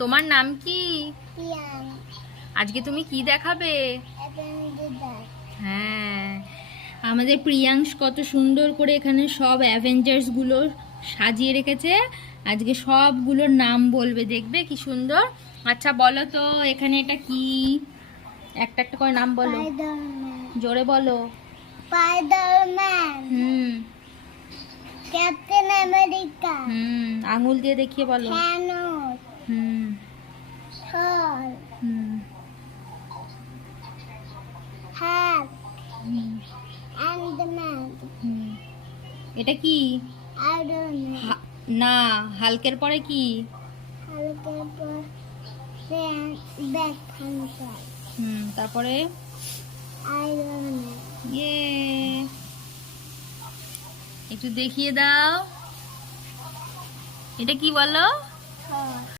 তোমার নাম কি? পিয়ান আজকে তুমি কি দেখাবে? অ্যাভেঞ্জার। হ্যাঁ, আমাদের প্রিয়াংশ কত সুন্দর করে এখানে সব অ্যাভেঞ্জার্স গুলো সাজিয়ে রেখেছে। আজকে সবগুলোর নাম বলবে, দেখবে কি সুন্দর। আচ্ছা বলো তো, এখানে এটা কি? একটা একটা করে নাম বলো, স্পাইডারম্যান, জোরে বলো। স্পাইডারম্যান, হুম ক্যাপ্টেন আমেরিকা, আঙুল দিয়ে দেখিয়ে বলো। থ্যানোস, হুম থর, হুম হাল্ক, হুম অ্যান্টম্যান, হুম। এটা কি? আয়রন ম্যান, না, হালকের পরে কি? হাল্কের পর ব্ল্যাক প্যান্থার, তারপরে আয়রন ম্যান। ইয়ে, একটু দেখিয়ে দাও। এটা কি বলো? থর।